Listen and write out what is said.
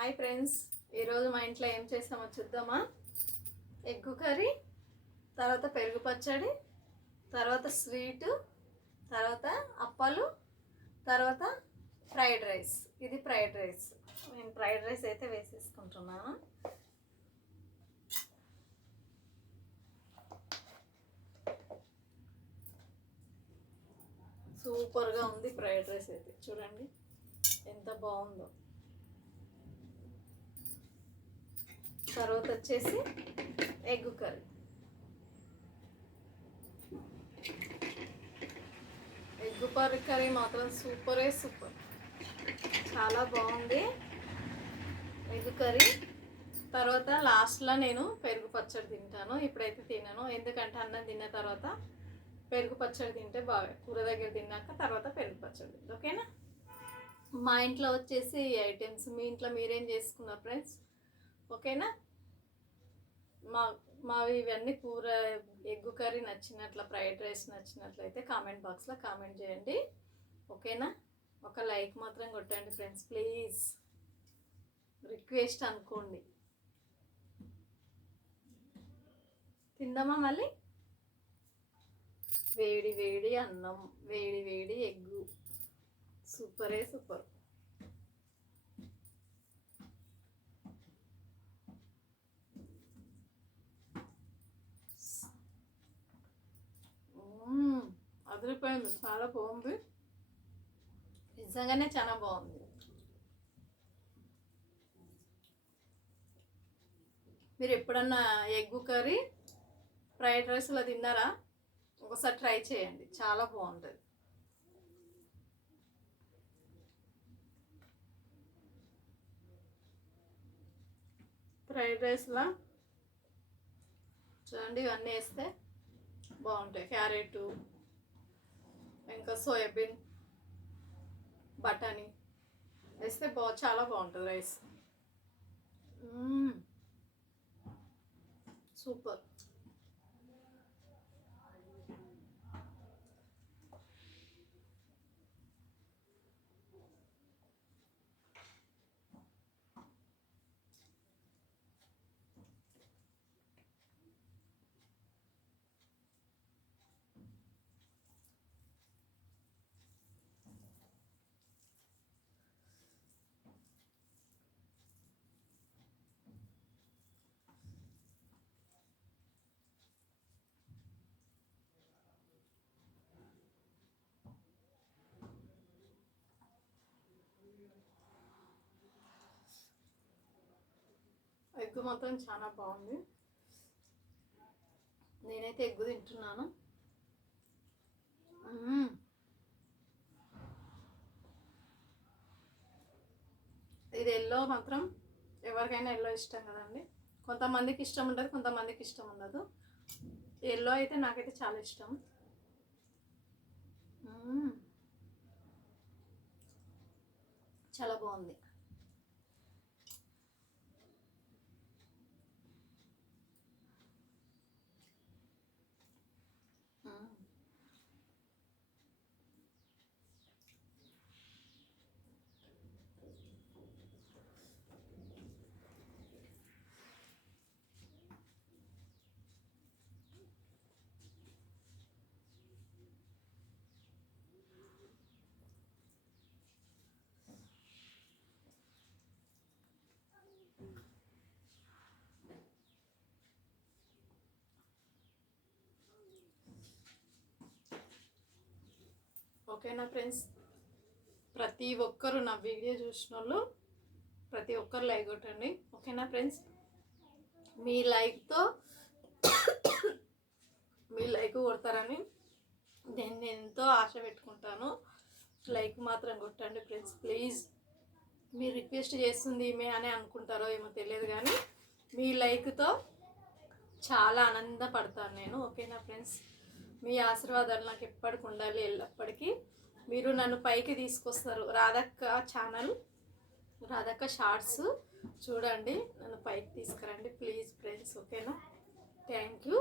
Hi friends, ఈరోజు మా ఇంట్లో ఏం చేస్తామో చూద్దామా. ఎగ్గు కర్రీ, తర్వాత పెరుగు పచ్చడి, తర్వాత స్వీటు, తర్వాత అప్పాలు, తర్వాత ఫ్రైడ్ రైస్. ఇది ఫ్రైడ్ రైస్. నేను ఫ్రైడ్ రైస్ అయితే వేసేసుకుంటున్నాను. సూపర్గా ఉంది ఫ్రైడ్ రైస్ అయితే. చూడండి ఎంత బాగుందో. తర్వాత వచ్చేసి ఎగ్గు కర్రీ. ఎగ్గు కర్రీ మాత్రం సూపర్, చాలా బాగుంది ఎగ్గు కర్రీ. తర్వాత లాస్ట్లో నేను పెరుగు పచ్చడి తింటాను. ఇప్పుడైతే తినను, ఎందుకంటే అన్నం తిన్న తర్వాత పెరుగు పచ్చడి తింటే బాగా, కూర దగ్గర తిన్నాక తర్వాత పెరుగు పచ్చడి. ఓకేనా? మా ఇంట్లో వచ్చేసి ఈ ఐటమ్స్. మీ ఇంట్లో మీరేం చేసుకున్నారు ఫ్రెండ్స్? ఓకేనా? మావి ఇవన్నీ కూర. ఎగ్గు కర్రీ నచ్చినట్ల, ఫ్రైడ్ రైస్ నచ్చినట్లయితే కామెంట్ బాక్స్లో కామెంట్ చేయండి. ఓకేనా? ఒక లైక్ మాత్రం కొట్టండి ఫ్రెండ్స్, ప్లీజ్. రిక్వెస్ట్ అనుకోండి. తిందామా మళ్ళీ? వేడి వేడి అన్నం, వేడి వేడి ఎగ్గు, సూపరే సూపర్. అదిరిపోయింది, చాలా బాగుంది, నిజంగానే చాలా బాగుంది. మీరు ఎప్పుడన్నా ఎగ్గు కర్రీ ఫ్రైడ్ రైస్లో తిన్నారా? ఒకసారి ట్రై చేయండి, చాలా బాగుంటుంది. ఫ్రైడ్ రైస్లో చూడండి, ఇవన్నీ వేస్తే బాగుంటాయి. క్యారెట్, ఇంకా సోయాబీన్, బఠానీ వేస్తే చాలా బాగుంటుంది రైస్. సూపర్. ఎగ్గు మాత్రం చాలా బాగుంది. నేనైతే ఎగ్గు తింటున్నాను. ఇది ఎల్లో మాత్రం ఎవరికైనా ఎల్లో ఇష్టం కదండి. కొంతమందికి ఇష్టం ఉంటుంది, కొంతమందికి ఇష్టం ఉండదు. ఎల్లో అయితే నాకైతే చాలా ఇష్టం. చాలా బాగుంది. ఓకేనా ఫ్రెండ్స్? ప్రతి ఒక్కరు నా వీడియో చూసిన వాళ్ళు ప్రతి ఒక్కరు లైక్ కొట్టండి. ఓకేనా ఫ్రెండ్స్? మీ లైక్తో మీ లైక్ కొడతారని నేను ఎంతో ఆశ పెట్టుకుంటాను. లైక్ మాత్రం కొట్టండి ఫ్రెండ్స్, ప్లీజ్. మీరు రిక్వెస్ట్ చేస్తుంది ఈమె అని అనుకుంటారో ఏమో తెలియదు, కానీ మీ లైక్తో చాలా ఆనందపడతాను నేను. ఓకేనా ఫ్రెండ్స్? మీ ఆశీర్వాదాలు నాకు ఎప్పటికి ఉండాలి, ఎల్లప్పటికీ. మీరు నన్ను పైకి తీసుకొస్తారు. రాధక్క ఛానల్, రాధక్క షార్ట్స్ చూడండి, నన్ను పైకి తీసుకురండి ప్లీజ్ ఫ్రెండ్స్. ఓకేనా? Thank you.